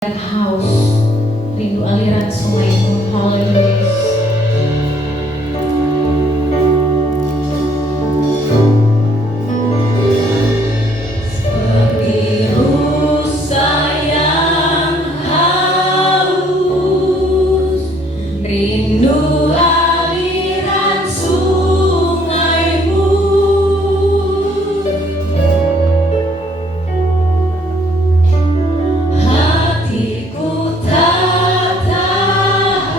dan haus, rindu aliran sungaimu. Haleluya. Rindu aliran sungaimu, hatiku tak tahan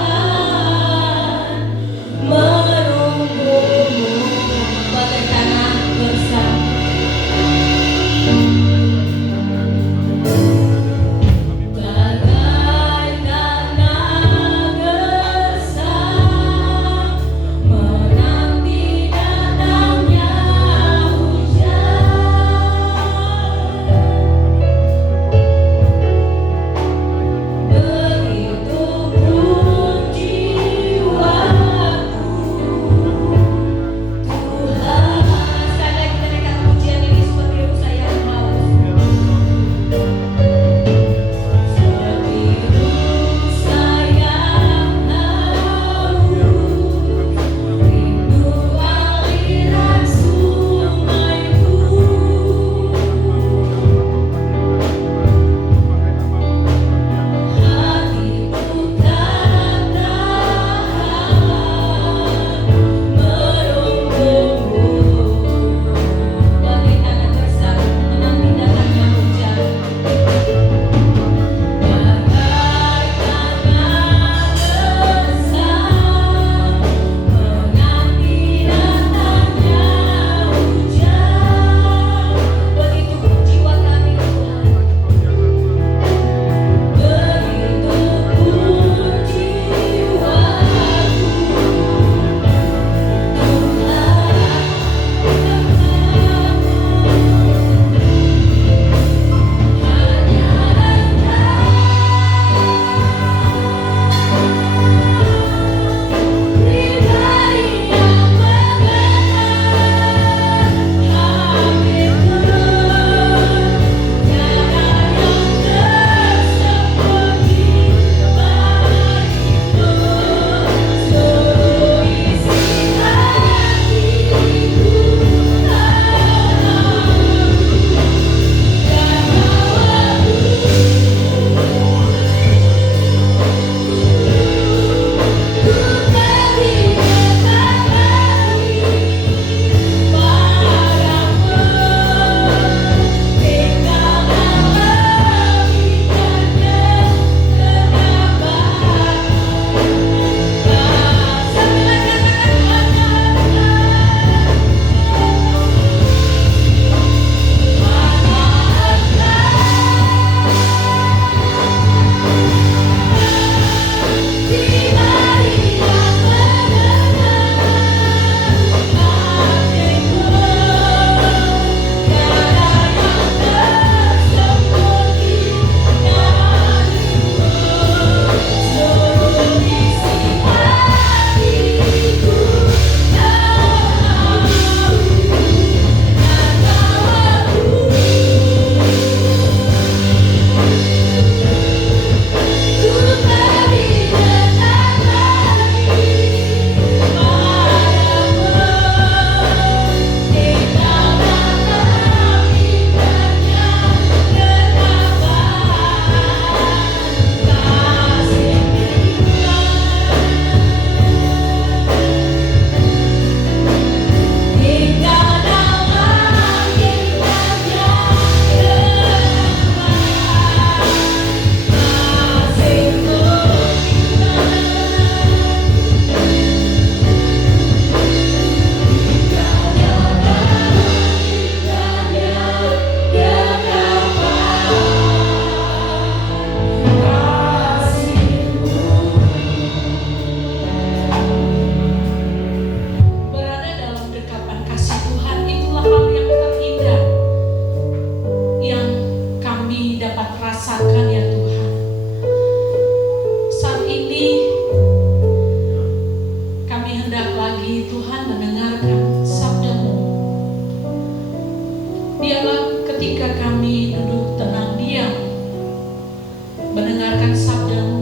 mendengarkan sabda-Mu.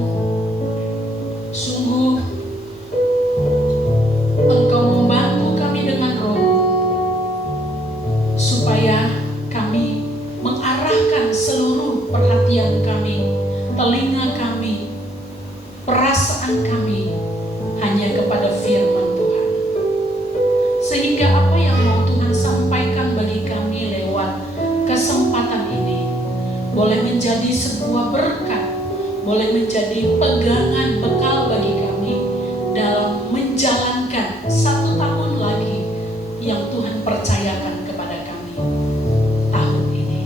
Sungguh Engkau membantu kami dengan Roh supaya kami mengarahkan seluruh perhatian kami, telinga kami, perasaan kami hanya kepada firman Tuhan. Sehingga apa yang mau Tuhan sampaikan bagi kami lewat kesempatan ini boleh menjadi sebuah berkat, boleh menjadi pegangan bekal bagi kami dalam menjalankan 1 tahun lagi yang Tuhan percayakan kepada kami tahun ini.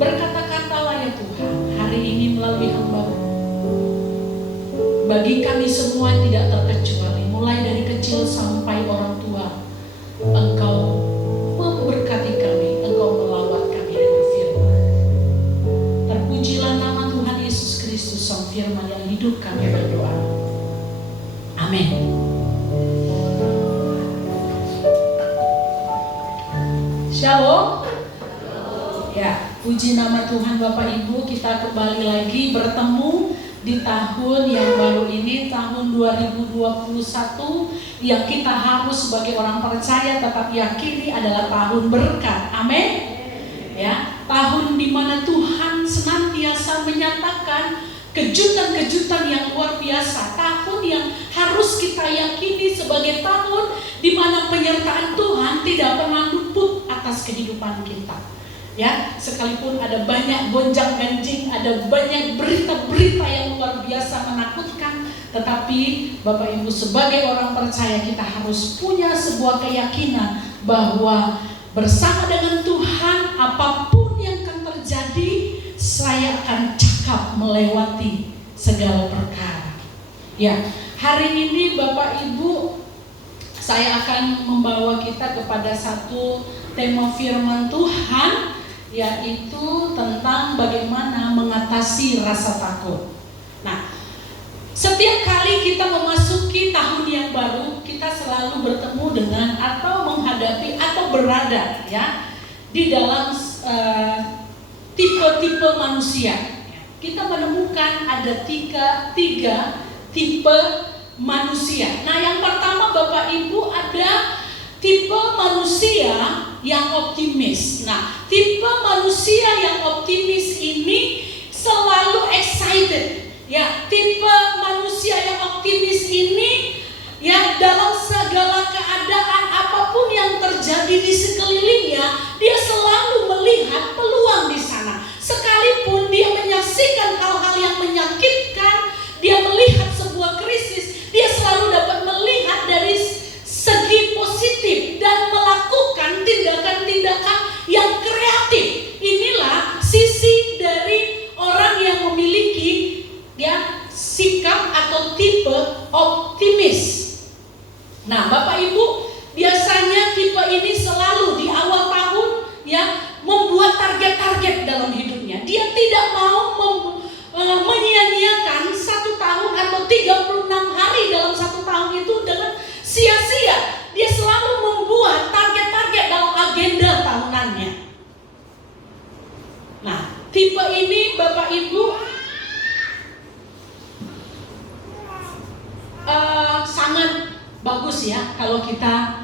Berkata-katalah ya Tuhan hari ini melalui hamba-Mu. Bagi kami semua tidak terkecuali, mulai dari kecil sampai orang tua, Engkau memberkati kami, Engkau melawat kami dengan firman. Terpujilah nama Tuhan Yesus Kristus, Sang Firman yang hidup, kami berdoa. Amin. Shalom. Ya, puji nama Tuhan Bapak Ibu, kita kembali lagi bertemu di tahun yang baru ini, tahun 2021, yang kita harus sebagai orang percaya tetap yakini adalah tahun berkat. Amin. Ya, tahun di mana Tuhan senantiasa menyatakan kejutan-kejutan yang luar biasa, tahun yang harus kita yakini sebagai tahun di mana penyertaan Tuhan tidak pernah luput atas kehidupan kita. Ya, sekalipun ada banyak gonjang-ganjing, ada banyak berita-berita yang luar biasa menakutkan, tetapi Bapak Ibu sebagai orang percaya kita harus punya sebuah keyakinan bahwa bersama dengan Tuhan apapun yang akan terjadi, saya akan cakap melewati segala perkara. Ya, hari ini Bapak Ibu saya akan membawa kita kepada satu tema firman Tuhan, yaitu tentang bagaimana mengatasi rasa takut. Nah, setiap kali kita memasuki tahun yang baru, kita selalu bertemu dengan atau menghadapi atau berada ya di dalam tipe-tipe manusia. Kita menemukan ada tiga tipe manusia. Nah, yang pertama Bapak Ibu ada tipe manusia yang optimis. Nah, tipe manusia yang optimis ini selalu excited. Ya, tipe manusia yang optimis ini ya dalam segala keadaan apapun yang terjadi di sekelilingnya, dia selalu melihat peluang di sana. Sekalipun dia menyaksikan hal-hal yang menyakitkan, dia melihat sebuah krisis, dia selalu dapat melihat dari segi positif dan melakukan tindakan-tindakan yang kreatif. Inilah sisi dari orang yang memiliki ya sikap atau tipe optimis. Nah, Bapak Ibu, biasanya tipe ini selalu di awal tahun ya membuat target-target dalam hidupnya. Dia tidak mau menyia-nyiakan 1 tahun atau 36 hari dalam 1 tahun itu dengan sia-sia. Dia selalu membuat target-target dalam agenda tahunannya. Nah, tipe ini Bapak Ibu sangat bagus ya kalau kita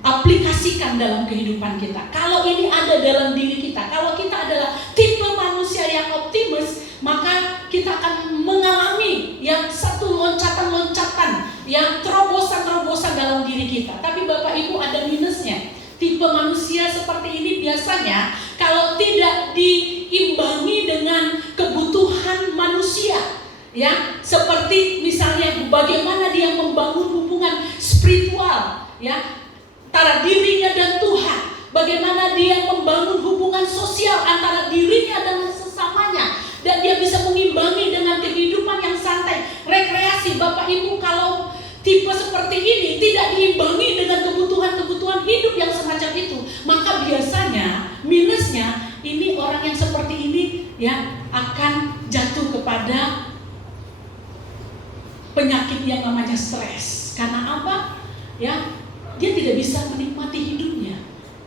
aplikasikan dalam kehidupan kita. Kalau ini ada dalam diri kita, kalau kita adalah tipe manusia yang optimis, maka kita akan mengalami yang satu loncatan-loncatan, yang terobosan-terobosan dalam diri kita. Tapi Bapak Ibu ada minusnya. Tipe manusia seperti ini biasanya kalau tidak diimbangi dengan kebutuhan manusia, ya, seperti misalnya bagaimana dia membangun hubungan spiritual, ya, antara dirinya dan Tuhan, bagaimana dia membangun hubungan sosial antara dirinya dan sesamanya, dan dia bisa mengimbangi dengan kehidupan yang santai, rekreasi. Bapak Ibu, kalau tipe seperti ini tidak diimbangi dengan kebutuhan-kebutuhan hidup yang semacam itu, maka biasanya minusnya ini orang yang seperti ini ya akan jatuh kepada penyakit yang namanya stres. Karena apa? Ya, dia tidak bisa menikmati hidupnya.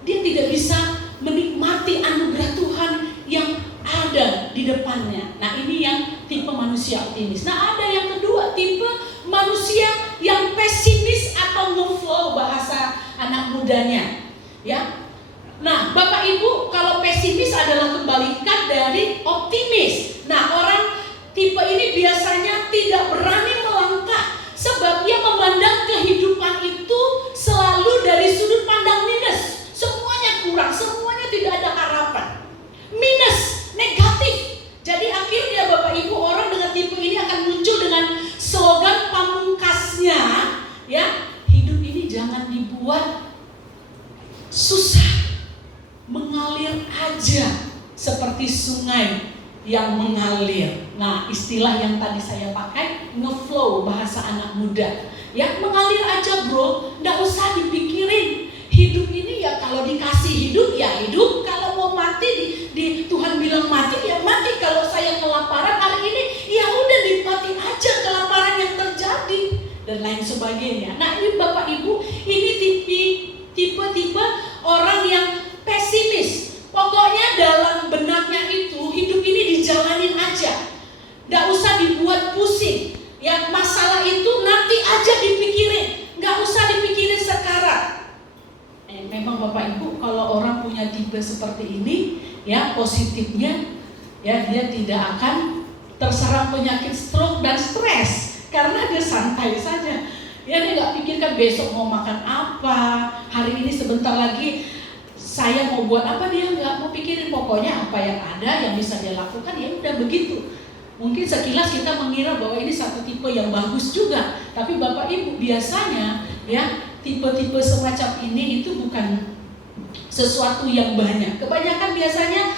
Dia tidak bisa menikmati anugerah Tuhan yang ada di depannya. Nah, ini yang tipe manusia optimis. Nah, ada yang kedua, tipe manusia yang pesimis atau ngeflow bahasa anak mudanya. Ya. Nah, Bapak Ibu, kalau pesimis adalah kebalikan dari optimis. Nah, orang tipe ini biasanya tidak berani melangkah sebab ia memandang kehidupan itu selalu dari sudut pandang minus. Semuanya kurang, semuanya tidak ada harapan. Minus, negatif. Jadi akhirnya Bapak Ibu, orang dengan tipe ini akan muncul dengan slogan pamungkasnya, ya, hidup ini jangan dibuat susah. Mengalir aja seperti sungai yang mengalir. Nah, istilah yang tadi saya pakai, ngeflow bahasa anak muda. Ya, mengalir aja bro, nggak usah dipikirin. Hidup ini ya kalau dikasih hidup ya hidup, kalau mau mati di Tuhan bilang mati ya mati. Kalau saya kelaparan hari ini ya udah nikmati aja kelaparan yang terjadi dan lain sebagainya. Nah, ini Bapak Ibu, ini tipe-tipe orang yang pesimis. Pokoknya dalam benaknya itu hidup ini dijalanin aja, nggak usah dibuat pusing. Ya, masalah itu nanti aja dipikirin, nggak usah dipikirin sekarang. Memang Bapak Ibu, kalau orang punya tipe seperti ini, ya positifnya, ya dia tidak akan terserang penyakit stroke dan stres karena dia santai saja. Ya, dia nggak pikirkan besok mau makan apa, hari ini sebentar lagi saya mau buat apa, dia nggak mau pikirin. Pokoknya apa yang ada yang bisa dia lakukan ya udah begitu. Mungkin sekilas kita mengira bahwa ini satu tipe yang bagus juga, tapi Bapak Ibu biasanya ya tipe-tipe semacam ini itu bukan sesuatu yang banyak. Kebanyakan biasanya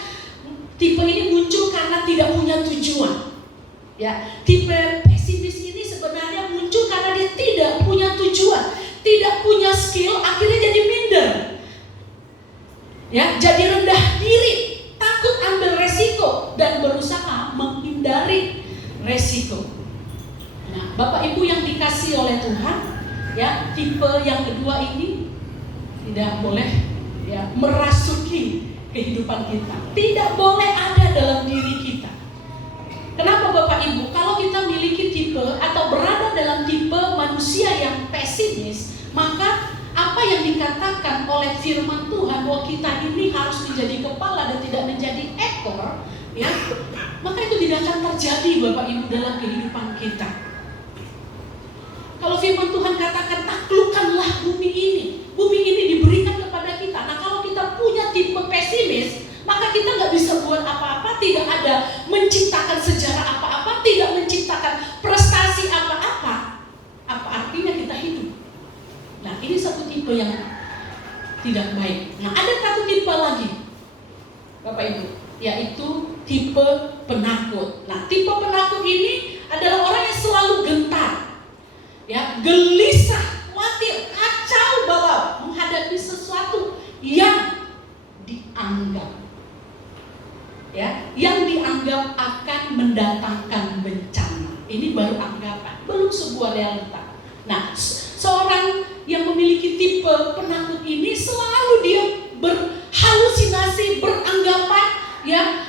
tipe ini muncul karena tidak punya tujuan. Ya, tipe pesimis ini sebenarnya muncul karena dia tidak punya tujuan, tidak punya skill, akhirnya jadi minder. Ya, jadi rendah diri, takut ambil resiko dan berusaha menghindari resiko. Nah, Bapak Ibu yang dikasih oleh Tuhan, ya, tipe yang kedua ini tidak boleh ya merasuki kehidupan kita. Tidak boleh ada dalam diri kita. Kenapa Bapak Ibu? Kalau kita miliki tipe atau berada dalam tipe manusia yang pesimis, maka apa yang dikatakan oleh firman Tuhan bahwa kita ini harus menjadi kepala dan tidak menjadi ekor, ya, maka itu tidak akan terjadi Bapak Ibu dalam kehidupan kita. Kalau firman Tuhan katakan taklukkanlah bumi ini diberikan kepada kita. Nah, kalau kita punya tipe pesimis, maka kita nggak bisa buat apa-apa, tidak ada menciptakan sejarah apa-apa, tidak menciptakan prestasi apa-apa. Apa artinya kita hidup? Nah, ini satu tipe yang tidak baik. Nah, ada satu tipe lagi Bapak Ibu, yaitu tipe penakut. Nah, tipe penakut ini adalah orang yang selalu gentar, ya, gelisah, khawatir, kacau balau menghadapi sesuatu yang dianggap, ya, yang dianggap akan mendatangkan bencana. Ini baru anggapan, belum sebuah realita. Nah, seorang yang memiliki tipe penakut ini selalu dia berhalusinasi, beranggapan ya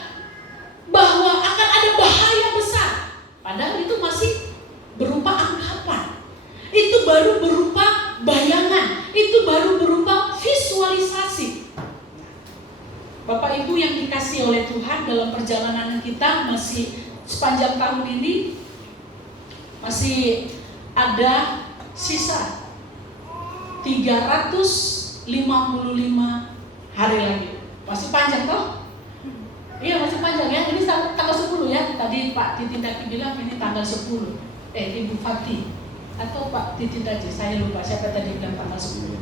bahwa akan ada bahaya besar. Padahal itu masih berupa anggapan. Itu baru berupa bayangan, itu baru berupa visualisasi. Bapak Ibu yang dikasih oleh Tuhan, dalam perjalanan kita masih sepanjang tahun ini masih ada sisa 355 hari lagi. Masih panjang toh? Iya, masih panjang ya. Ini tanggal 10 ya. Tadi Pak Titin tadi bilang ini tanggal 10. Ibu Fati atau Pak Titin tadi, saya lupa siapa tadi bilang tanggal 10.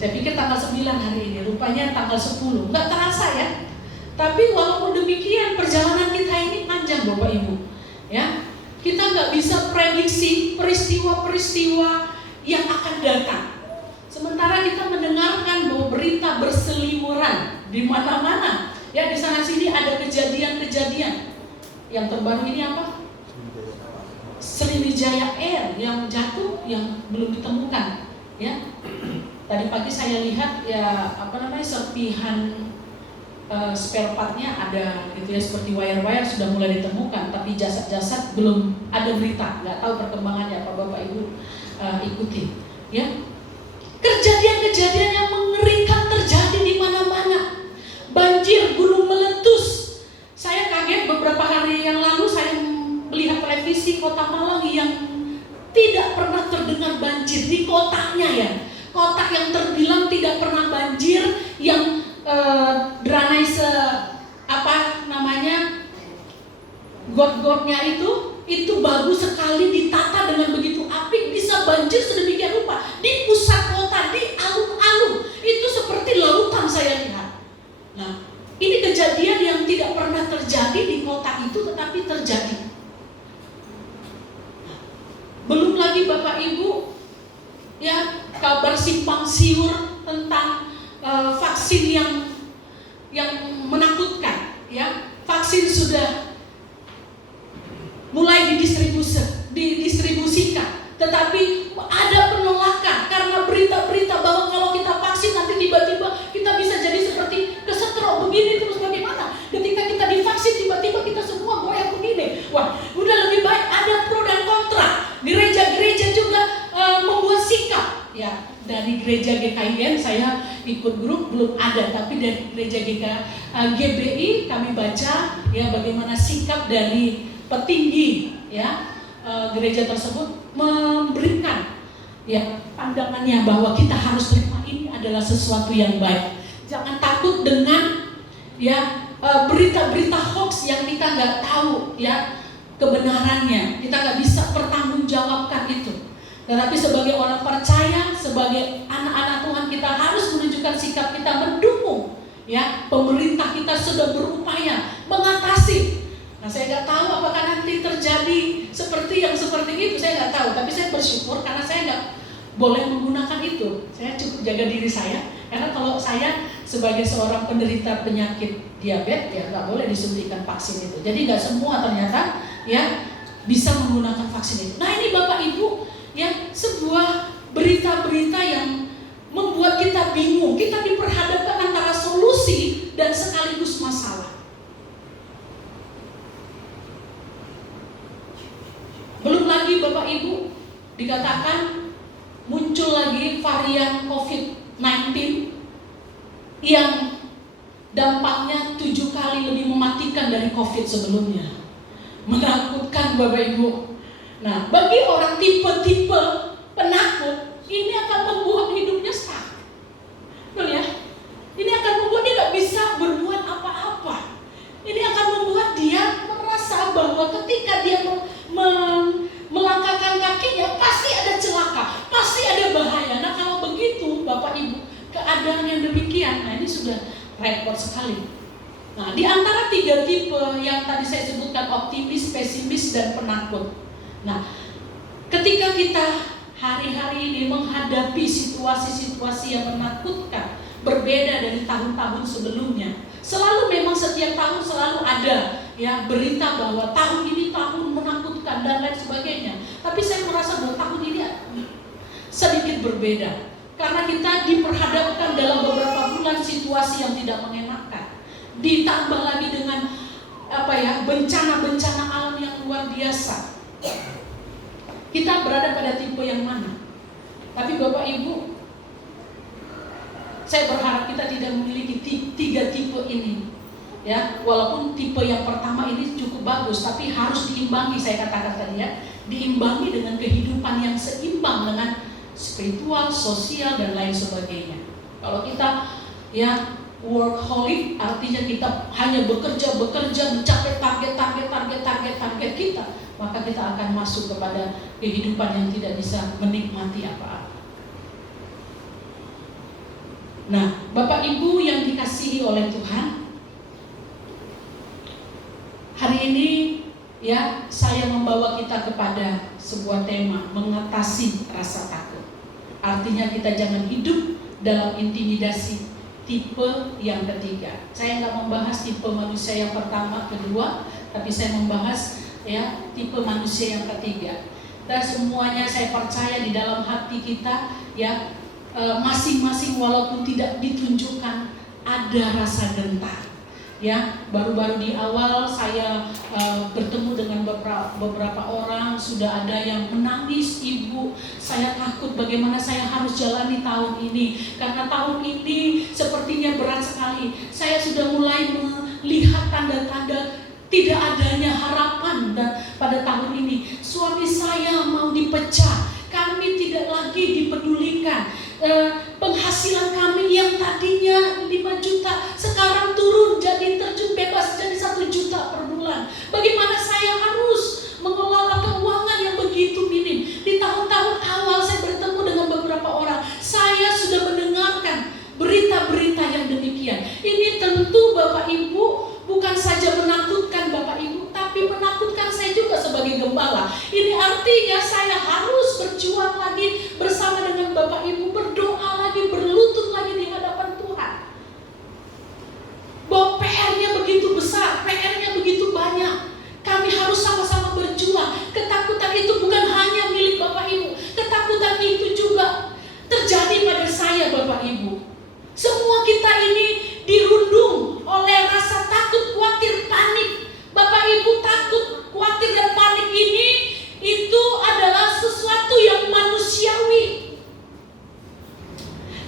Saya pikir tanggal 9 hari ini, rupanya tanggal 10. Enggak terasa ya. Tapi walaupun demikian perjalanan kita ini panjang Bapak Ibu. Ya. Kita nggak bisa prediksi peristiwa-peristiwa yang akan datang. Sementara kita mendengarkan bahwa berita berseliweran di mana-mana. Ya, di sana sini ada kejadian-kejadian. Yang terbaru ini apa? Sriwijaya Air yang jatuh, yang belum ditemukan. Ya, tadi pagi saya lihat ya serpihan spare partnya ada gitu ya, seperti wire-wire sudah mulai ditemukan, tapi jasad-jasad belum ada berita, nggak tahu perkembangannya apa Bapak Ibu ikuti ya. Kejadian-kejadian yang mengerikan terjadi di mana-mana. Banjir, gunung meletus. Saya kaget beberapa hari yang lalu saya melihat televisi Kota Malang yang tidak pernah terdengar banjir di kotanya ya. Kota yang terbilang tidak pernah banjir, yang drainase got-gotnya itu bagus sekali, ditata dengan begitu apik, bisa banjir sedemikian rupa di pusat kota, di alun-alun, itu seperti lautan saya lihat. Nah, ini kejadian yang tidak pernah terjadi di kota itu, tetapi terjadi. Belum lagi Bapak Ibu ya, kabar simpang siur tentang vaksin yang menakutkan ya. Vaksin sudah mulai didistribusikan, tetapi ada penolakan karena berita-berita bahwa kalau kita vaksin nanti tiba-tiba kita bisa jadi seperti kesetrum begini, terus bagaimana ketika kita divaksin tiba-tiba kita semua goyang begini. Wah, udah lebih baik. Ada pro dan kontra. Gereja-gereja juga membuat sikap ya. Dari gereja GKIN saya ikut grup belum ada, tapi dari gereja GBI kami baca ya bagaimana sikap dari petinggi ya gereja tersebut, memberikan ya pandangannya bahwa kita harus terima ini adalah sesuatu yang baik. Jangan takut dengan ya berita-berita hoax yang kita nggak tahu ya kebenarannya, kita nggak bisa pertanggungjawabkan itu. Tetapi sebagai orang percaya, sebagai anak-anak Tuhan, kita harus menunjukkan sikap kita mendukung ya pemerintah kita sudah berupaya mengatasi. Nah, saya nggak tahu apakah nanti terjadi seperti itu, saya nggak tahu. Tapi saya bersyukur karena saya nggak boleh menggunakan itu. Saya cukup jaga diri saya, karena kalau saya sebagai seorang penderita penyakit diabetes ya nggak boleh disuntikan vaksin itu. Jadi nggak semua ternyata ya bisa menggunakan vaksin itu. Nah, ini Bapak Ibu ya, sebuah berita-berita yang membuat kita bingung. Kita diperhadapkan antara solusi dan sekaligus masalah. Belum lagi Bapak Ibu dikatakan muncul lagi varian COVID-19 yang dampaknya 7 kali lebih mematikan dari COVID sebelumnya. Menakutkan Bapak Ibu. Nah, bagi orang tipe-tipe penakut, ini akan membuat hidupnya stuck. Betul ya? Ini akan membuat dia nggak bisa berbuat apa-apa. Ini akan membuat dia merasa bahwa ketika dia melangkahkan kakinya pasti ada celaka, pasti ada bahaya. Nah, kalau begitu Bapak Ibu, keadaan yang demikian, nah ini sudah repot sekali. Nah, di antara 3 tipe yang tadi saya sebutkan, optimis, pesimis, dan penakut. Nah, ketika kita hari-hari ini menghadapi situasi-situasi yang menakutkan, berbeda dari tahun-tahun sebelumnya. Selalu memang setiap tahun selalu ada ya berita bahwa tahun ini tahun menakutkan dan lain sebagainya. Tapi saya merasa bahwa tahun ini sedikit berbeda karena kita diperhadapkan dalam beberapa bulan situasi yang tidak mengenakan. Ditambah lagi dengan bencana-bencana alam yang luar biasa. Kita berada pada tipe yang mana? Tapi Bapak Ibu, saya berharap kita tidak memiliki 3 tipe ini. Ya, walaupun tipe yang pertama ini cukup bagus, tapi harus diimbangi, saya katakan tadi ya, diimbangi dengan kehidupan yang seimbang dengan spiritual, sosial, dan lain sebagainya. Kalau kita ya workaholic, artinya kita hanya bekerja mencapai target kita, maka kita akan masuk kepada kehidupan yang tidak bisa menikmati apa-apa. Nah, Bapak Ibu yang dikasihi oleh Tuhan, hari ini ya saya membawa kita kepada sebuah tema, mengatasi rasa takut. Artinya kita jangan hidup dalam intimidasi tipe yang ketiga. Saya nggak membahas tipe manusia yang pertama, kedua, tapi saya membahas ya tipe manusia yang ketiga. Dan semuanya saya percaya di dalam hati kita ya masing-masing walaupun tidak ditunjukkan ada rasa gentar, Ya, baru-baru di awal saya bertemu dengan beberapa orang, sudah ada yang menangis, ibu, saya takut bagaimana saya harus jalani tahun ini, karena tahun ini sepertinya berat sekali. Saya sudah mulai melihat tanda-tanda tidak adanya harapan pada tahun ini. Suami saya mau dipecah, kami tidak lagi dipedulikan. Penghasilan kami yang tadinya 5 juta sekarang turun jadi terjun bebas jadi 1 juta per bulan. Bagaimana saya harus mengelola keuangan yang begitu minim? Di tahun-tahun awal saya bertemu dengan beberapa orang, saya sudah mendengarkan berita-berita yang demikian. Ini tentu Bapak Ibu bukan saja menakutkan Bapak Ibu, tapi menakutkan saya juga sebagai gembala. Ini artinya saya harus berjuang lagi bersama dengan Bapak Ibu, berdoa lagi, berlutut lagi di hadapan Tuhan. Bahwa PR-nya begitu besar, PR-nya begitu banyak. Kami harus sama-sama berjuang. Ketakutan itu bukan hanya milik Bapak Ibu, ketakutan itu juga terjadi pada saya Bapak Ibu. Semua kita ini dirundung oleh rasa takut, khawatir, panik. Bapak Ibu, takut, khawatir dan panik ini itu adalah sesuatu yang manusiawi,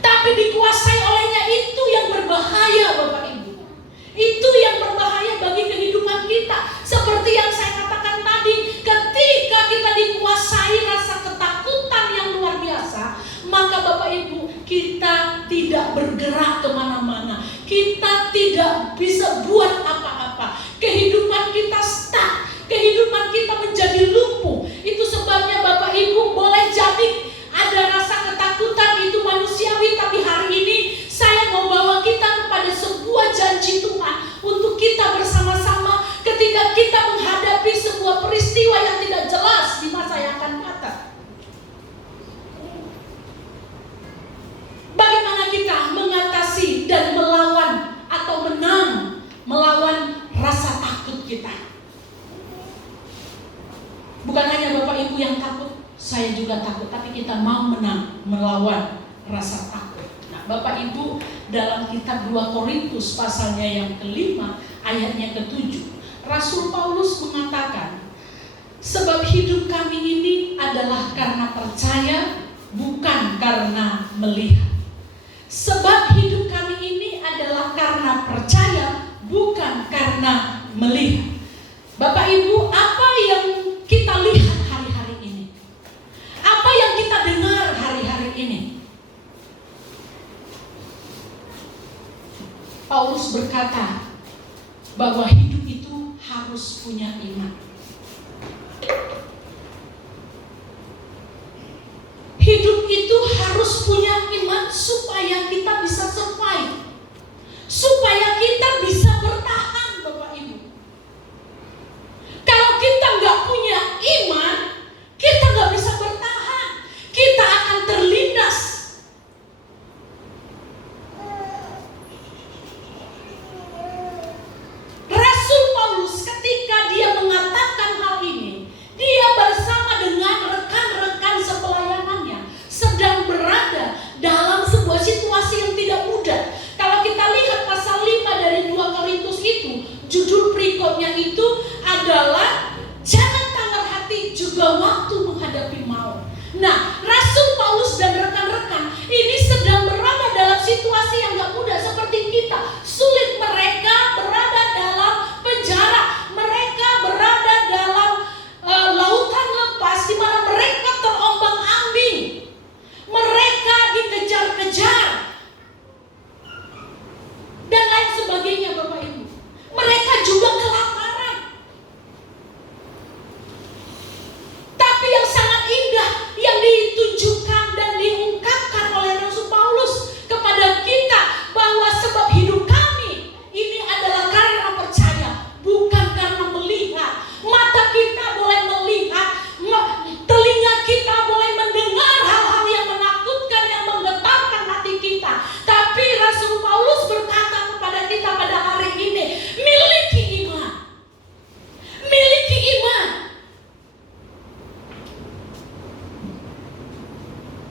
tapi dikuasai olehnya itu yang berbahaya Bapak Ibu. Itu yang berbahaya bagi kehidupan kita. Seperti yang saya katakan tadi, ketika kita dikuasai rasa ketakutan yang luar biasa, maka Bapak Ibu, kita tidak bergerak kemana-mana. Kita tidak bisa buat apa-apa. Kehidupan kita stuck. Kehidupan kita menjadi lumpuh. Itu sebabnya Bapak Ibu, boleh jadi ada rasa ketakutan itu manusiawi, tapi hari ini saya mau bawa kita kepada sebuah janji Tuhan untuk kita bersama-sama ketika kita menghadapi sebuah peristiwa yang tidak jelas di masa yang akan datang. Bagaimana kita mengatasi dan melawan atau menang melawan rasa takut kita? Bukan hanya Bapak Ibu yang takut, saya juga takut, tapi kita mau menang melawan rasa takut. Nah, Bapak Ibu, dalam kitab 2 Korintus pasalnya yang ke-5 ayatnya ke-7, Rasul Paulus mengatakan, sebab hidup kami ini adalah karena percaya, bukan karena melihat. Sebab hidup kami ini adalah karena percaya, bukan karena melihat. Bapak Ibu, apa yang kita lihat hari-hari ini? Apa yang kita dengar hari-hari ini? Paulus berkata bahwa hidup itu harus punya iman. Hidup itu harus punya iman supaya kita bisa survive, supaya kita bisa bertahan Bapak Ibu. Kalau kita nggak punya iman, kita nggak bisa bertahan. Kita akan terlindas. Rasul Paulus ketika dia mengatakan hal ini, dia bersama dengan rekan-rekan sepelayanannya sedang berada dalam sebuah situasi yang tidak mudah. Kalau kita lihat pasal 5 dari 2 Korintus itu, judul perikopnya itu adalah jangan tanggal hati juga waktu menghadapi maut. Nah, Rasul Paulus dan rekan-rekan ini sedang berada dalam situasi yang gak mudah seperti kita. Sulit, mereka berada dalam penjara, mereka berada dalam lautan lepas di mana mereka terombang-ambing, mereka dikejar-kejar dan lain sebagainya Bapak Ibu. Mereka juga kelaparan. Tapi yang sangat indah yang ditunjukkan dan diungkapkan oleh Rasul Paulus kepada kita bahwa sebab hidup kami ini adalah karena percaya, bukan karena melihat. Mata kita boleh melihat, telinga kita boleh mendengar hal-hal yang menakutkan, yang menggetarkan hati kita. Tapi Rasul Paulus berkata kepada kita pada hari ini, miliki iman. Miliki iman.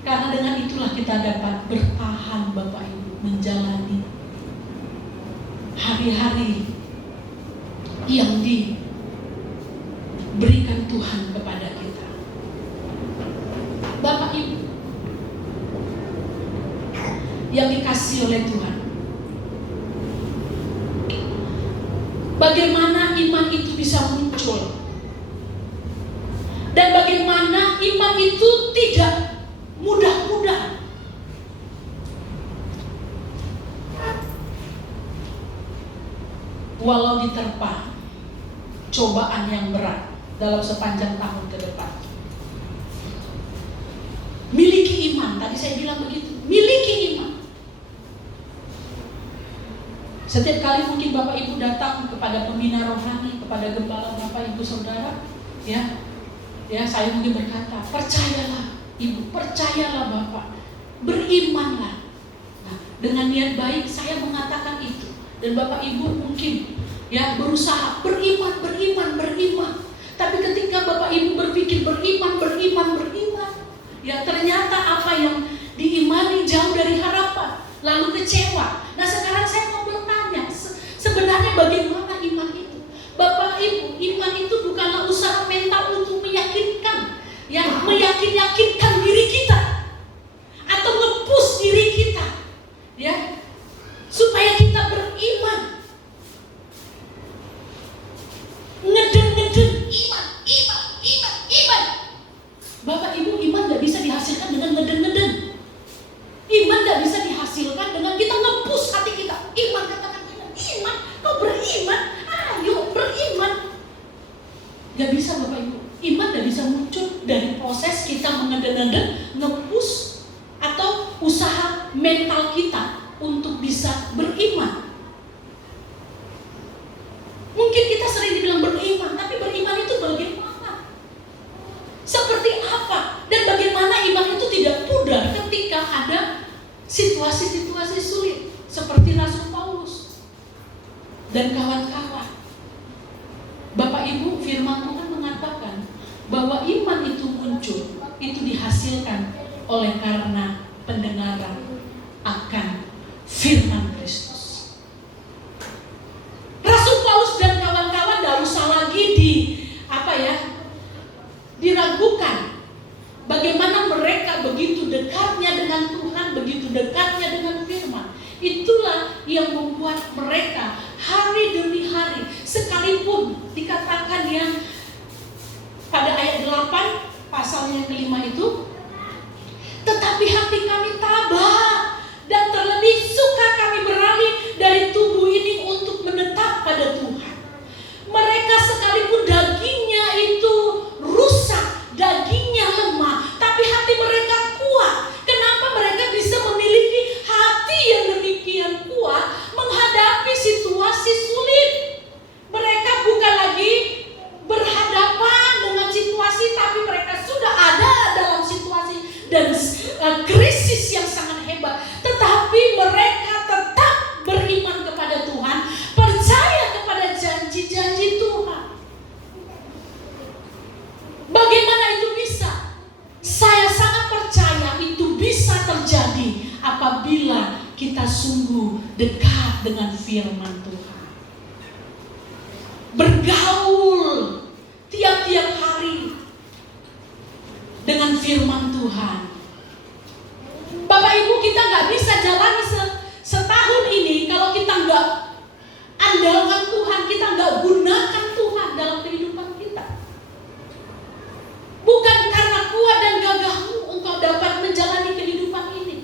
Karena dengan itulah kita dapat bertahan Bapak Ibu, menjalani hari-hari Tuhan kepada kita. Bapak Ibu yang dikasihi oleh Tuhan, bagaimana iman itu bisa muncul, dan bagaimana iman itu tidak mudah-mudah. Walau diterpa cobaan yang berat dalam sepanjang tahun ke depan, miliki iman. Tadi saya bilang begitu, miliki iman. Setiap kali mungkin Bapak Ibu datang kepada pembina rohani, kepada gembala Bapak Ibu Saudara, ya saya mungkin berkata, percayalah Ibu, percayalah Bapak, berimanlah. Nah, dengan niat baik saya mengatakan itu, dan Bapak Ibu mungkin berusaha beriman. Tapi ketika Bapak Ibu berpikir beriman, ternyata apa yang diimani jauh dari harapan, lalu kecewa. Nah, sekarang saya mau bertanya, sebenarnya bagaimana iman itu? Bapak Ibu, iman itu bukanlah usaha mental untuk meyakinkan diri kita atau nge-push diri kita, supaya kita beriman. Ngeden iman. Bapak Ibu, iman gak bisa dihasilkan dengan ngeden. Iman gak bisa dihasilkan dengan kita nge-push hati kita. Iman, katakan iman, kau beriman, ayo beriman. Gak bisa Bapak Ibu. Iman gak bisa muncul dari proses kita mengeden-ngeden, nge-push, atau usaha mental kita untuk bisa beriman. Mungkin kita sering dibilang beriman, tapi beriman itu bagaimana? Seperti apa? Dan bagaimana iman itu tidak pudar ketika ada situasi-situasi sulit, seperti Rasul Paulus dan kawan-kawan. Bapak Ibu, firman Tuhan mengatakan bahwa iman itu muncul, itu dihasilkan oleh karena pendengaran akan firman Kristus. Rasul Paulus dan kawan-kawan tidak usah lagi diragukan bagaimana mereka begitu dekatnya dengan Tuhan, begitu dekatnya dengan firman. Itulah yang membuat mereka hari demi hari, sekalipun dikatakan pada ayat 8 pasal yang kelima itu, tetapi hati kami tabah dan terlebih suka kami beralih dari tubuh ini untuk menetap pada Tuhan. Mereka sekalipun dagingnya itu rusak, dagingnya lemah, tapi hati mereka kuat. Kenapa mereka bisa memiliki hati yang demikian kuat menghadapi situasi sulit? Mereka bukan lagi berhadapan dengan situasi, tapi mereka sudah ada dalam situasi dan krisis yang sangat hebat. Tetapi mereka tetap beriman kepada Tuhan, percaya kepada janji-janji Tuhan. Bagaimana itu bisa? Saya sangat percaya itu bisa terjadi apabila kita sungguh dekat dengan firman Tuhan. Bergaul tiap-tiap hari dengan firman Tuhan. Bapak Ibu, kita gak bisa jalani setahun ini kalau kita gak andalkan Tuhan, kita gak gunakan Tuhan dalam kehidupan kita. Bukan karena kuat dan gagahmu engkau dapat menjalani kehidupan ini.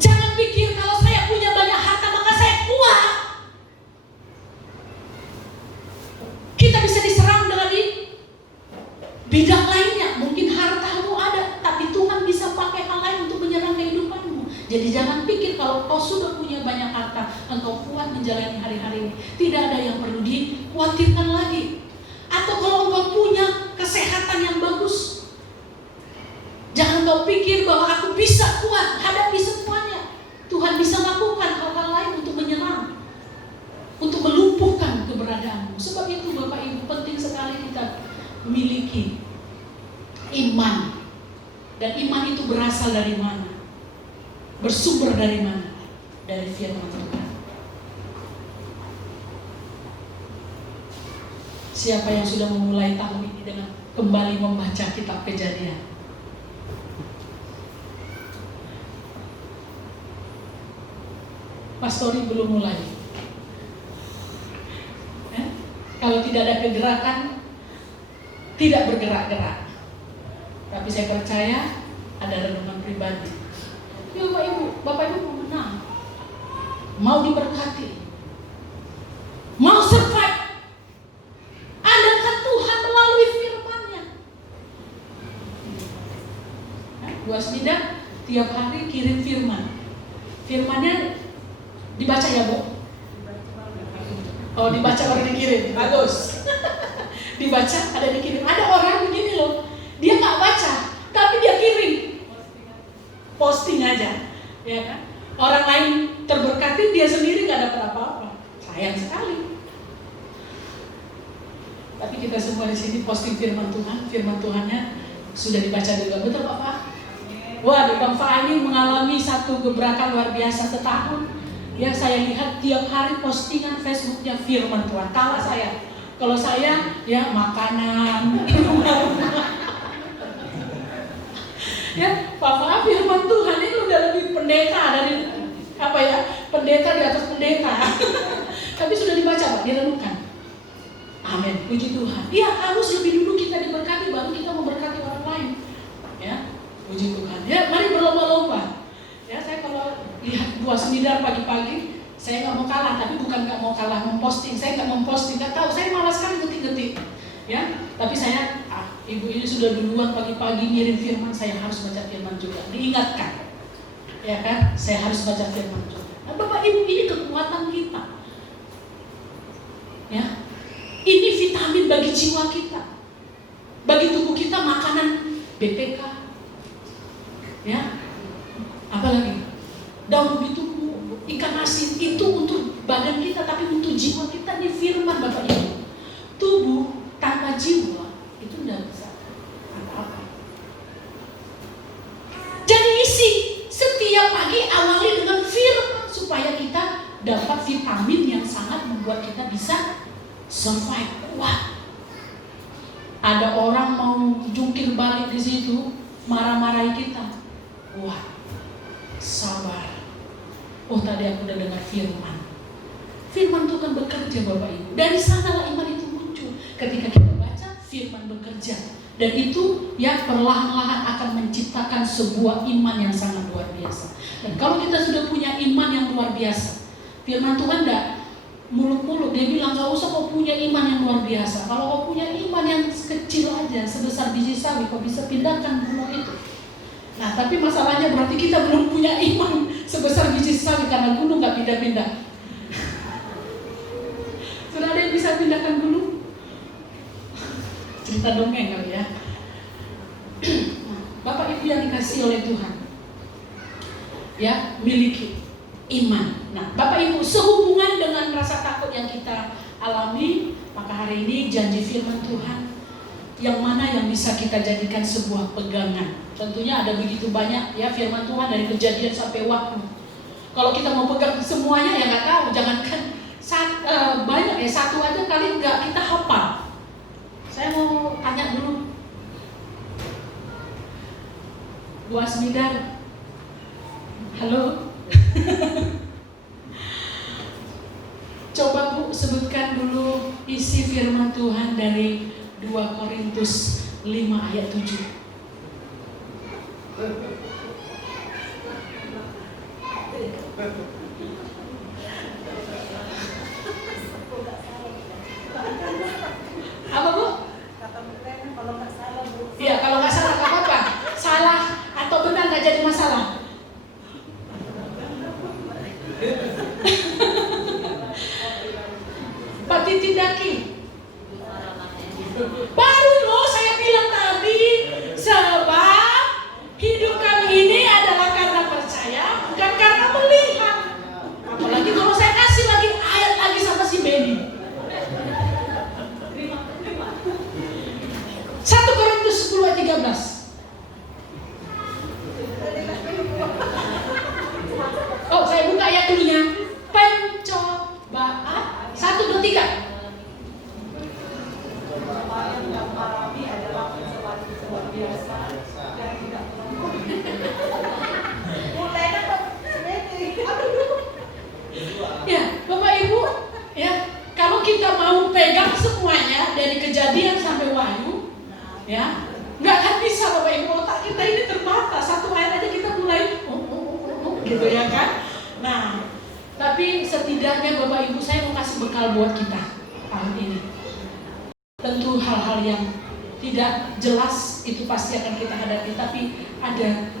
Jangan pikir kalau saya punya banyak harta maka saya kuat. Kita bisa diserang dengan bidang lainnya. Mungkin hartamu ada, tapi Tuhan bisa pakai hal lain untuk menyerang kehidupanmu. Jadi jangan pikir kalau kau sudah punya banyak harta, engkau kuat menjalani hari-hari ini. Tidak ada yang perlu dikhawatirkan lagi. Atau kalau engkau punya kesehatan yang bagus, jangan kau pikir bahwa aku bisa kuat hadapi semuanya. Tuhan bisa lakukan hal-hal lain untuk menyerang, untuk melumpuhkan keberadaanmu. Sebab itu Bapak Ibu, penting sekali kita memiliki iman. Dan iman itu berasal dari mana? Bersumber dari mana? Dari firman Tuhan. Siapa yang sudah memulai tahun ini dengan kembali membaca kitab Kejadian? Pastori belum mulai. Kalau tidak ada kegerakan, tidak bergerak-gerak. Tapi saya percaya ada renungan pribadi. Ya Bapak Ibu mau menang, mau diberkati, mau survive. Adakah Tuhan melalui firman-Nya? Bu Asmida tiap hari kirim firman. Firman-Nya dibaca ya Bu? Oh, dibaca orang dikirim, bagus. Dibaca ada dikirim. Ada orang begini loh, dia nggak baca, tapi dia kirim. Posting aja, ya kan? Orang lain terberkati, dia sendiri nggak dapat apa-apa. Sayang sekali. Tapi kita semua di sini posting firman Tuhannya sudah dibaca juga, betul Pak? Wah, di Bang Fa ini mengalami satu gebrakan luar biasa setahun. Ya, saya lihat tiap hari postingan Facebooknya firman Tuhan. Kalau saya ya makanan, ya Pak firman Tuhan ini udah lebih pendeta dari pendeta di atas pendeta. Tapi sudah dibaca Pak, direnungkan. Amin, puji Tuhan. Iya, harus lebih dulu kita diberkati baru kita memberkati orang lain. Ya, puji Tuhan. Ya, mari berlomba-lomba. Ya, saya kalau lihat buah semidar pagi-pagi, saya nggak mau kalah, tapi bukan nggak mau kalah memposting. Saya nggak memposting, nggak tahu. Saya malas sekali ngetik-ngetik. Ya, tapi saya, ibu ini sudah duluan pagi-pagi ngirim firman, saya harus baca firman juga. Diingatkan, ya kan? Saya harus baca firman juga. Nah, Bapak Ibu, ini kekuatan kita. Ya, ini vitamin bagi jiwa kita, bagi tubuh kita, makanan BPK. Ya. Apalagi daun ubi tubuh, ikan asin itu untuk badan kita, tapi untuk jiwa kita ini firman Bapak Ibu. Tubuh tanpa jiwa itu tidak bisa apa-apa. Jadi isi setiap pagi awali dengan firman supaya kita dapat vitamin yang sangat membuat kita bisa survive, kuat. Ada orang mau jungkir balik di situ, marah-marahi kita. Kuat. Sabar. Oh, tadi aku udah dengar firman. Firman itu kan bekerja Bapak Ibu. Dari sanalah iman itu muncul. Ketika kita baca, firman bekerja. Dan itu ya perlahan-lahan akan menciptakan sebuah iman yang sangat luar biasa. Dan kalau kita sudah punya iman yang luar biasa, firman Tuhan enggak muluk-muluk. Dia bilang gak usah kau punya iman yang luar biasa. Kalau kau punya iman yang kecil aja, sebesar biji sawi, kau bisa pindahkan gunung itu. Nah, tapi masalahnya berarti kita belum punya iman sebesar biji sawi karena gunung gak pindah-pindah. Sudah ada yang bisa pindahkan gunung? Cerita dongeng kali ya. Nah, Bapak Ibu yang dikasih oleh Tuhan, ya, miliki iman. Nah, Bapak Ibu, sehubungan dengan rasa takut yang kita alami, maka hari ini janji firman Tuhan yang mana yang bisa kita jadikan sebuah pegangan. Tentunya ada begitu banyak ya firman Tuhan dari Kejadian sampai Wahyu. Kalau kita mau pegang semuanya ya nggak tahu, jangankan banyak ya, satu aja kali nggak kita hafal. Saya mau tanya dulu, Bu Asmida, halo. Coba Bu sebutkan dulu isi firman Tuhan dari 2 Korintus 5 ayat 7. Apa Bu? Kalau nggak salah Bu. Iya, kalau nggak salah nggak apa-apa. Salah atau benar nggak jadi masalah. Pak Titi Daki. Baru loh saya bilang tadi, sebab hidup kami ini adalah karena percaya, bukan karena melihat. Apalagi kalau saya kasih lagi ayat lagi sama si Benny. 1 Korintus 10 ayat 13. Oh, saya buka ayat dulunya. Pencobaan 1, 2, 3. Ya, Bapak Ibu, ya, kalau kita mau pegang semuanya dari Kejadian sampai Wahyu, ya, nggak akan bisa Bapak Ibu. Otak kita ini terbatas. Satu ayat aja kita mulai gitu ya kan. Nah, tapi setidaknya Bapak Ibu saya mau kasih bekal buat kita tahun ini. Tentu hal-hal yang tidak jelas itu pasti akan kita hadapi, tapi ada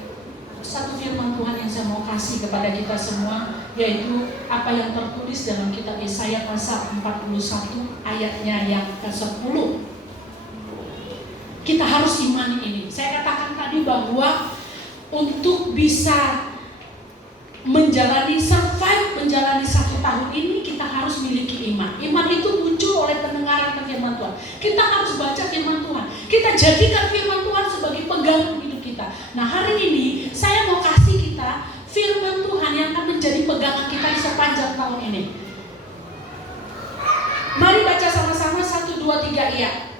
satu firman Tuhan yang saya mau kasih kepada kita semua, yaitu apa yang tertulis dalam kitab Yesaya pasal 41 ayatnya yang ke-10. Kita harus imani ini. Saya katakan tadi bahwa untuk bisa survive menjalani 1 tahun ini, kita harus miliki iman. Iman itu muncul oleh pendengaran firman Tuhan. Kita harus baca firman Tuhan. Kita jadikan firman Tuhan sebagai pegangan hidup kita. Nah, hari ini saya mau kasih kita firman Tuhan yang akan menjadi pegangan kita di sepanjang tahun ini. Mari baca sama-sama 1, 2, 3 iya.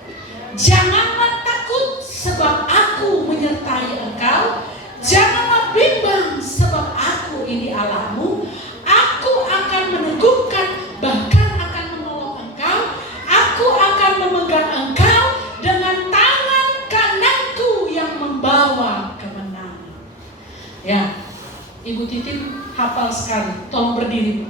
Janganlah takut sebab aku menyertai engkau. Janganlah bimbang sebab aku ini Allahmu. Aku akan meneguhkan, bahkan akan menolong engkau. Aku akan memegang engkau dengan tangan kananku yang membawa kemenangan. Ya, Ibu Titin hafal sekali. Tolong berdiri.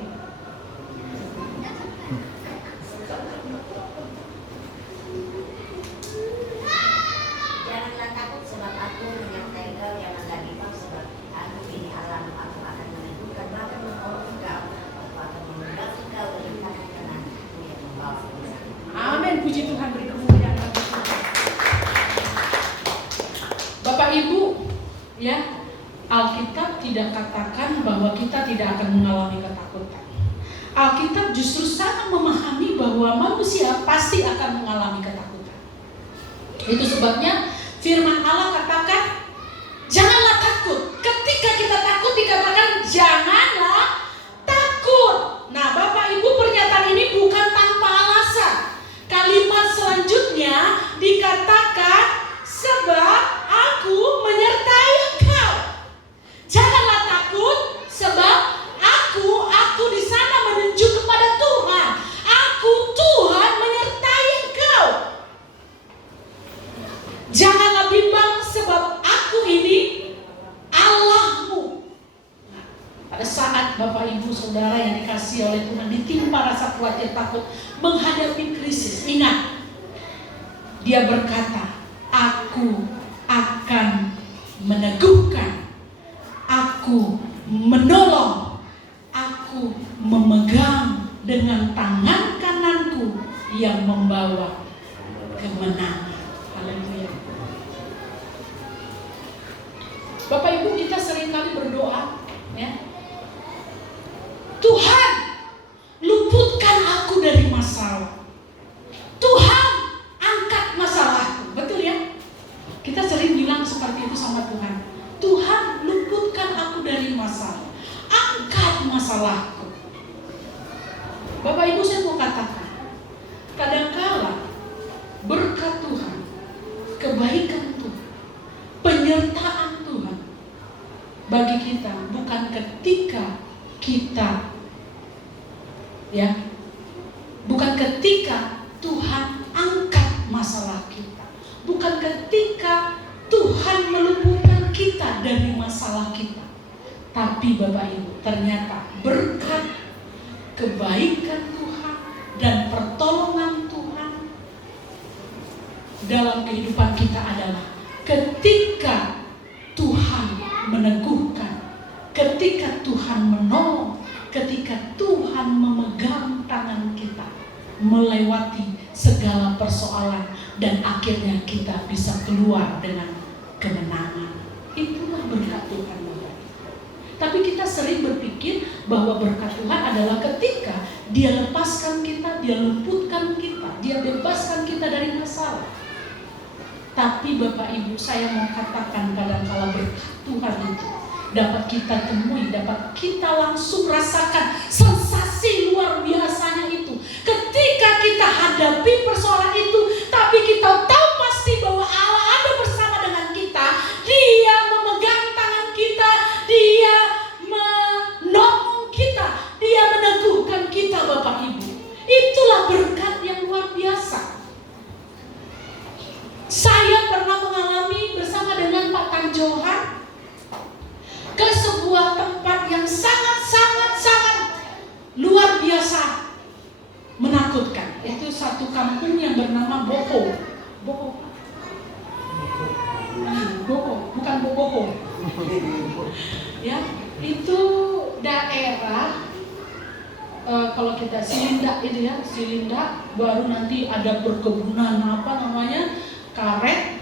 Janganlah takut sebab aku menyertai engkau. Janganlah bimbang sebab aku ini Allahmu. Aku akan meneguhkan, bahkan menolong engkau. Aku akan memegang engkau dengan tangan kananku yang membawa kemenangan. Amin, puji Tuhan, beri kemuliaan bagi Tuhan. Bapak Ibu, ya, Alkitab tidak katakan bahwa kita tidak akan mengalami ketakutan. Alkitab justru sangat memahami bahwa manusia pasti akan mengalami ketakutan. Itu sebabnya firman Allah katakan, janganlah takut. Ketika kita takut dikatakan janganlah takut. Nah, Bapak Ibu, pernyataan ini bukan tanpa alasan. Kalimat selanjutnya dikatakan, sebab aku menyertai engkau. Janganlah takut sebab aku di sana menunjuk kepada Tuhan. Tuhan menyertai engkau. Janganlah bimbang sebab aku ini Allahmu. Nah, pada saat Bapak Ibu Saudara yang dikasihi oleh Tuhan ditimpa rasa khawatir, takut, menghadapi krisis, ingat, Dia berkata, aku akan meneguhkan, aku menolong, aku memegang dengan tangan kananku yang membawa kemenangan. Haleluya. Bapak Ibu, kita seringkali berdoa, ya, Tuhan, luputkan aku dari masalah. Tuhan, angkat masalahku. Betul ya? Kita sering bilang seperti itu sama Tuhan. Tuhan, luputkan aku dari masalah. Angkat masalahku. Bapak Ibu, saya mau katakan, kadangkala berkat Tuhan, kebaikan Tuhan, penyertaan Tuhan bagi kita bukan ketika kita, ya, bukan ketika Tuhan angkat masalah kita, bukan ketika Tuhan meluputkan kita dari masalah kita, tapi Bapak Ibu, ternyata berkat, kebaikan Tuhan dan pertolongan Tuhan dalam kehidupan kita adalah ketika Tuhan meneguhkan, ketika Tuhan menolong, ketika Tuhan memegang tangan kita melewati segala persoalan dan akhirnya kita bisa keluar dengan kemenangan. Itulah berkat Tuhan. Tapi kita sering berpikir bahwa berkat Tuhan adalah ketika Dia lepaskan kita, Dia luputkan kita, Dia bebaskan kita dari masalah. Tapi Bapak Ibu, saya mau katakan, kadang-kala berkat Tuhan itu dapat kita temui, dapat kita langsung rasakan sensasi luar biasanya itu. Ketika kita hadapi persoalan itu, tapi kita tahu pasti bahwa Allah ada bersama dengan kita. Dia memegang tangan kita, Dia menolong kita, Dia biasa menakutkan. Itu satu kampung yang bernama Boho. Boho. Boho, bukan Boboho. Ya, itu daerah kalau kita Silinda itu ya, Silinda, baru nanti ada perkebunan apa namanya, karet.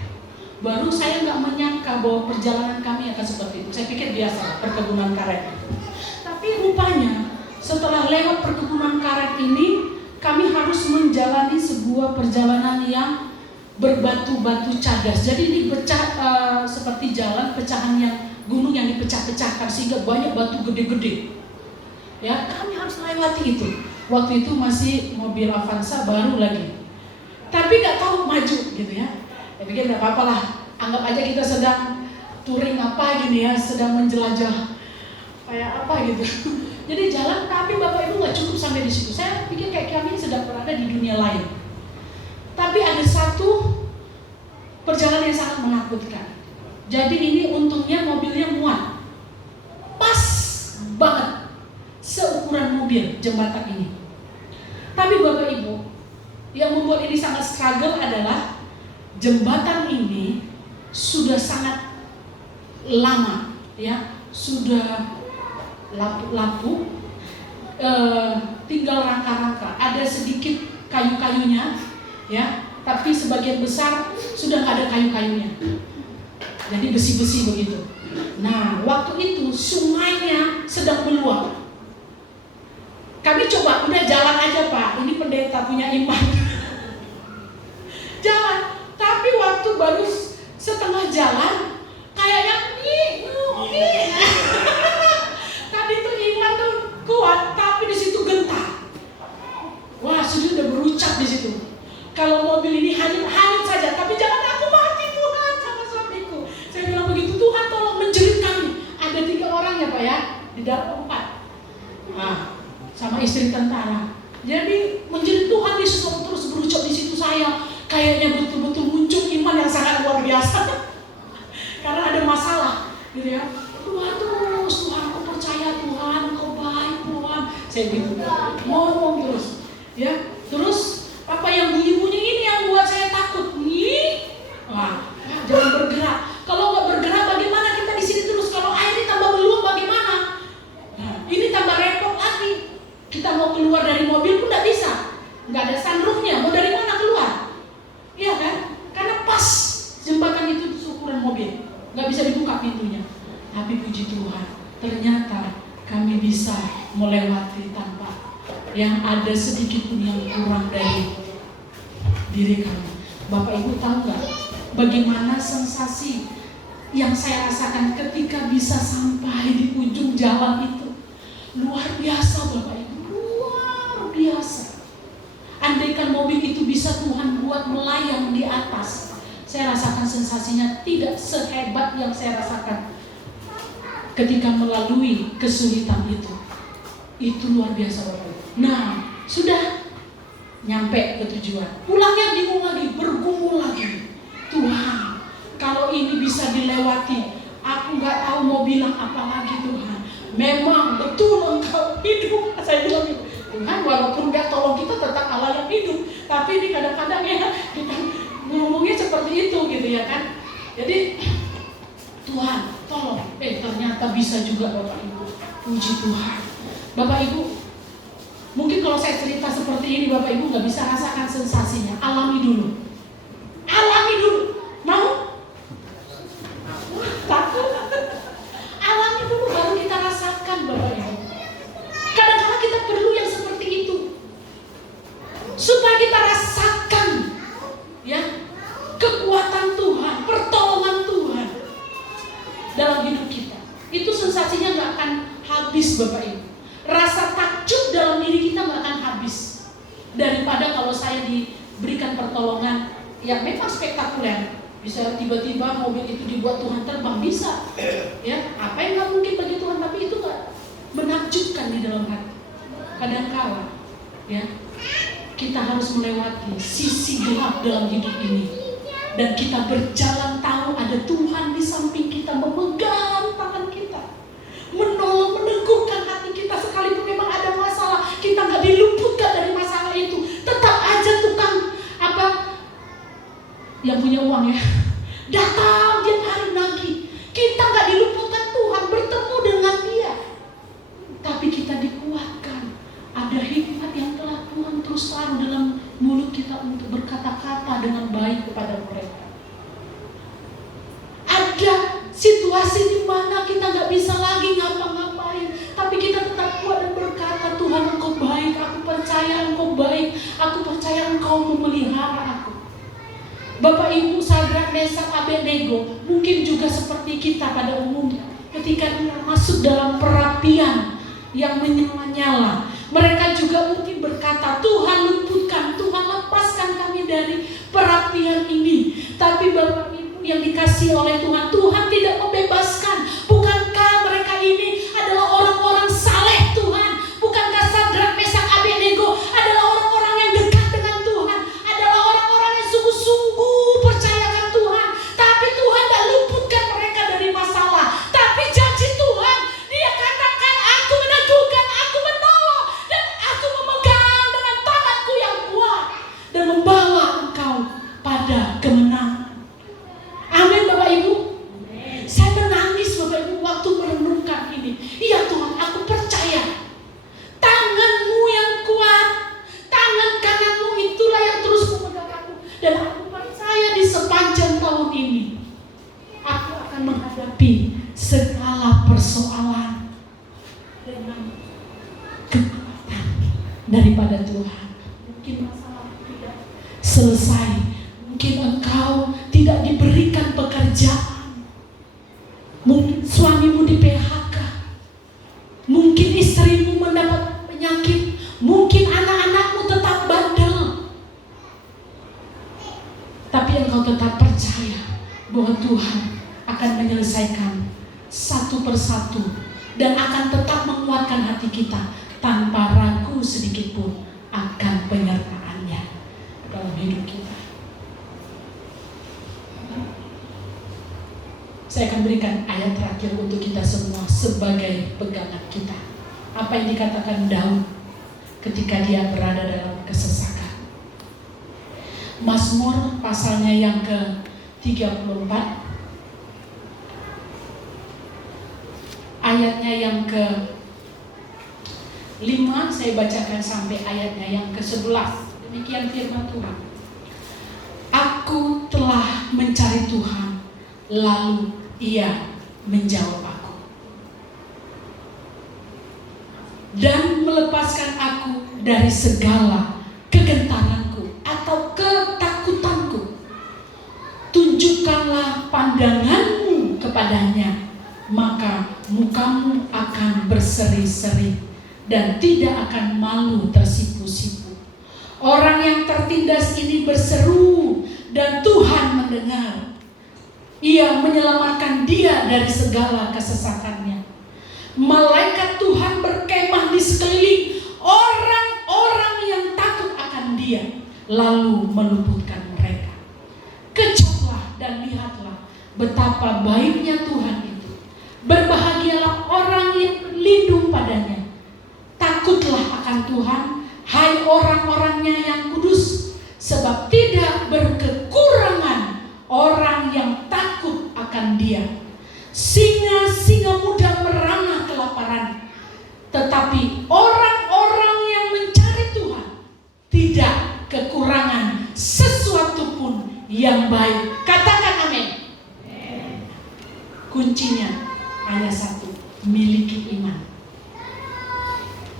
Baru saya nggak menyangka bahwa perjalanan kami akan seperti itu. Saya pikir biasa perkebunan karet. Tapi rupanya setelah lewat perkebunan karet ini, kami harus menjalani sebuah perjalanan yang berbatu-batu cadas. Jadi ini seperti jalan pecahan yang gunung yang dipecah-pecahkan sehingga banyak batu gede-gede. Ya, kami harus melewati itu. Waktu itu masih mobil Avanza baru lagi. Tapi nggak tahu maju gitu ya. Ya pikir nggak apa-apa lah. Anggap aja kita sedang touring apa gini ya, sedang menjelajah kayak apa gitu. Jadi jalan, tapi Bapak Ibu nggak cukup sampai di situ. Saya pikir kayak kami sedang berada di dunia lain. Tapi ada satu perjalanan yang sangat menakutkan. Jadi ini untungnya mobilnya muat, pas banget seukuran mobil jembatan ini. Tapi Bapak Ibu, yang membuat ini sangat struggle adalah jembatan ini sudah sangat lama, ya, sudah lapuk, tinggal rangka-rangka. Ada sedikit kayu-kayunya, ya, tapi sebagian besar sudah nggak ada kayu-kayunya. Jadi besi-besi begitu. Nah, waktu itu sungainya sedang meluap. Kami coba, udah jalan aja Pak, ini pendeta punya iman. Jalan, tapi waktu baru setengah jalan, kayaknya tadi tuh iman tuh kuat, tapi di situ gentar. Wah, sudah berucap di situ. Kalau mobil ini hanyut saja, tapi jangan aku mati Tuhan sama suamiku. Saya bilang begitu, Tuhan tolong menjerit kami. Ada 3 orang ya Pak ya, di dalam 4. Nah, sama istri tentara. Jadi menjerit Tuhan Yesus terus berucap di situ. Saya kayaknya betul-betul muncul iman yang sangat luar biasa. Karena ada masalah, gitu ya. Terus Tuhan, aku percaya Tuhan, Kau baik Tuhan. Saya gitu, ngomong terus, ya. Terus apa yang bunyi-bunyi ini yang buat saya takut. Wah, jangan bergerak. Kalau nggak bergerak, bagaimana kita di sini terus? Kalau air ini tambah meluap, bagaimana? Nah, ini tambah repot lagi. Kita mau keluar dari mobil pun nggak bisa, nggak ada sunroofnya. Mau dari mana keluar? Iya kan? Karena pas jembatan itu seukuran mobil, nggak bisa dibuka pintunya. Tapi puji Tuhan, ternyata kami bisa melewati tanpa yang ada sedikit pun yang kurang dari diri kami. Bapak Ibu tahu nggak bagaimana sensasi yang saya rasakan ketika bisa sampai di ujung jalan itu? Luar biasa Bapak Ibu, luar biasa. Andaikan mobil itu bisa Tuhan buat melayang di atas, saya rasakan sensasinya tidak sehebat yang saya rasakan ketika melalui kesulitan itu. Itu luar biasa Bapak Ibu. Nah, sudah nyampe ke tujuan. Pulangnya bingung lagi, bergumul lagi. Tuhan, kalau ini bisa dilewati, aku nggak tahu mau bilang apa lagi Tuhan. Memang betul Engkau hidup. Saya bilang gitu. Tuhan, walaupun nggak tolong kita, tetap Allah yang hidup. Tapi ini kadang-kadang ya kita ngomongnya seperti itu gitu ya kan. Jadi Tuhan, tolong. Ternyata bisa juga Bapak Ibu. Puji Tuhan. Bapak Ibu, mungkin kalau saya cerita seperti ini Bapak Ibu nggak bisa rasakan sensasinya. Alami dulu. Alami dulu. Mau? Takut? Alami dulu baru kita rasakan Bapak Ibu. Kadang-kadang kita perlu yang seperti itu supaya kita rasakan ya kekuatan Tuhan, pertolongan Tuhan dalam hidup kita. Itu sensasinya nggak akan habis Bapak Ibu. Rasa takjub dalam diri kita nggak akan habis. Daripada kalau saya diberikan pertolongan yang memang spektakuler, bisa tiba-tiba mobil itu dibuat Tuhan terbang, bisa. Ya, apa yang nggak mungkin bagi Tuhan, tapi itu nggak menakjubkan di dalam hati. Kadang-kala, ya, kita harus melewati sisi gelap dalam hidup ini, dan kita berjalan tahu ada Tuhan di samping kita, memegang tangan kita, menolong, meneguhkan hati kita sekalipun memang ada masalah. Kita nggak punya uang ya. Datang tiap hari nagih. Kita nggak diluputkan Tuhan bertemu dengan Dia, tapi kita dikuatkan. Ada hikmat yang telah Tuhan terus taruh dalam mulut kita untuk berkata-kata dengan baik kepada mereka. Ada situasi di mana kita nggak bisa lagi ngapa-ngapain, tapi kita tetap kuat dan berkata, Tuhan Engkau baik, aku percaya Engkau baik, aku percaya Engkau memelihara aku. Bapak Ibu, Sadrak, Mesak, Abednego mungkin juga seperti kita pada umumnya. Ketika masuk dalam perapian yang menyala-nyala, mereka juga mungkin berkata, Tuhan luputkan, Tuhan lepaskan kami dari perapian ini. Tapi Bapak Ibu yang dikasihi oleh Tuhan, Tuhan tidak membebaskan. Bukankah mereka ini adalah orang-orang saleh Tuhan? Bukankah Sadrak, Mesak, Abednego adalah orang-orang yang dekat dengan Tuhan, adalah orang-orang yang sungguh-sungguh percayakan Tuhan? Tapi Tuhan tak luputkan mereka dari masalah. Tapi janji Tuhan, Dia katakan, aku meneguhkan, aku menolong, dan aku memegang dengan tanganku yang kuat dan membawa engkau pada kemenangan. Amin Bapak Ibu. Saya menangis Bapak Ibu waktu merenungkan ini. Iya Tuhan, aku percaya tangan-Mu yang kuat, tangan kanan-Mu itulah yang terus memegang aku. Dan aku percaya di sepanjang tahun ini aku akan menghadapi segala persoalan dengan kekuatan daripada Tuhan. Mungkin masalah tidak selesai, mungkin engkau tidak diberikan pekerjaan, mungkin suamimu di PHK, mungkin istrimu mendapat penyakit, mungkin anak-anakmu tetap bandel, tapi engkau tetap percaya bahwa Tuhan akan menyelesaikan satu persatu dan akan tetap menguatkan hati kita tanpa ragu sedikit pun akan penyertaan-Nya dalam hidup kita. Saya akan berikan ayat terakhir untuk kita semua sebagai pegangan kita. Apa yang dikatakan Daud ketika dia berada dalam kesesakan. Mazmur pasalnya yang ke-34, ayatnya yang ke-5, saya bacakan sampai ayatnya yang ke-11. Demikian firman Tuhan. Aku telah mencari Tuhan, lalu Ia menjawab aku dan melepaskan aku dari segala kegentaranku atau ketakutanku. Tunjukkanlah pandangan-Mu kepadanya, maka muka-Mu akan berseri-seri dan tidak akan malu tersipu-sipu. Orang yang tertindas ini berseru dan Tuhan mendengar. Ia menyelamatkan dia dari segala kesesakannya. Malaikat Tuhan berkemah di sekeliling orang-orang yang takut akan dia, lalu meluputkan mereka. Kejutlah dan lihatlah betapa baiknya Tuhan itu. Berbahagialah orang yang berlindung padanya. Takutlah akan Tuhan, hai orang-orangnya yang kudus, sebab tidak berkekurangan orang yang takut akan Dia. Singa-singa muda merana kelaparan, tetapi orang-orang yang mencari Tuhan tidak kekurangan sesuatu pun yang baik. Katakan amin. Kuncinya hanya satu, miliki iman.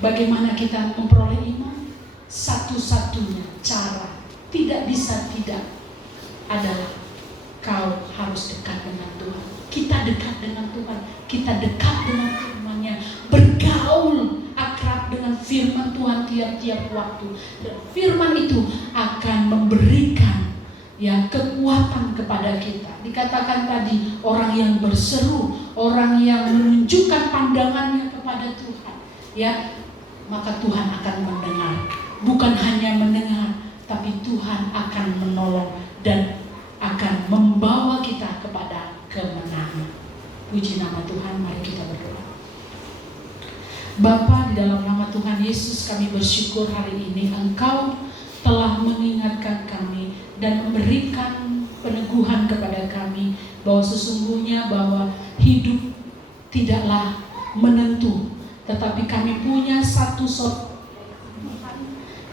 Bagaimana kita memperoleh iman? Satu-satunya cara, tidak bisa tidak, adalah kau harus dekat dengan Tuhan. Kita dekat dengan Tuhan, kita dekat dengan firman-Nya, bergaul akrab dengan firman Tuhan tiap-tiap waktu. Dan firman itu akan memberikan kekuatan kepada kita. Dikatakan tadi, orang yang berseru, orang yang menunjukkan pandangannya kepada Tuhan, maka Tuhan akan mendengar. Bukan hanya mendengar, tapi Tuhan akan menolong dan akan membawa kita kepada kemenangan. Puji nama Tuhan, mari kita berdoa. Bapa, di dalam nama Tuhan Yesus kami bersyukur hari ini Engkau telah mengingatkan kami dan memberikan peneguhan kepada kami bahwa sesungguhnya bahwa hidup tidaklah menentu, tetapi kami punya satu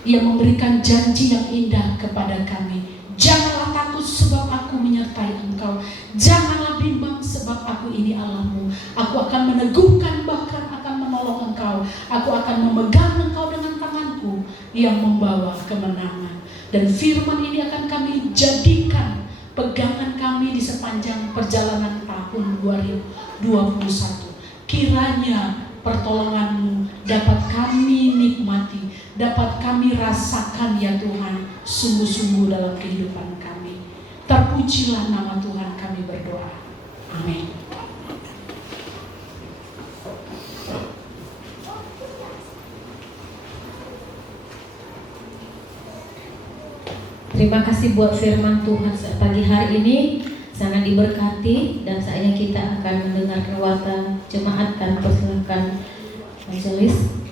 yang memberikan janji yang indah kepada kami. Janganlah takut sebab aku menyertai engkau. Janganlah bimbang sebab aku ini Allahmu. Aku akan meneguhkan, bahkan akan menolong engkau. Aku akan memegang engkau dengan tanganku yang membawa kemenangan. Dan firman ini akan kami jadikan pegangan kami di sepanjang perjalanan tahun 2021. Kiranya pertolongan-Mu dapat kami nikmati, dapat kami rasakan ya Tuhan, sungguh-sungguh dalam kehidupan kami. Terpujilah nama Tuhan, kami berdoa. Amin. Terima kasih buat firman Tuhan pagi hari ini, sangat diberkati, dan saatnya kita akan mendengarkan warta jemaat. Dan persilakan majelis.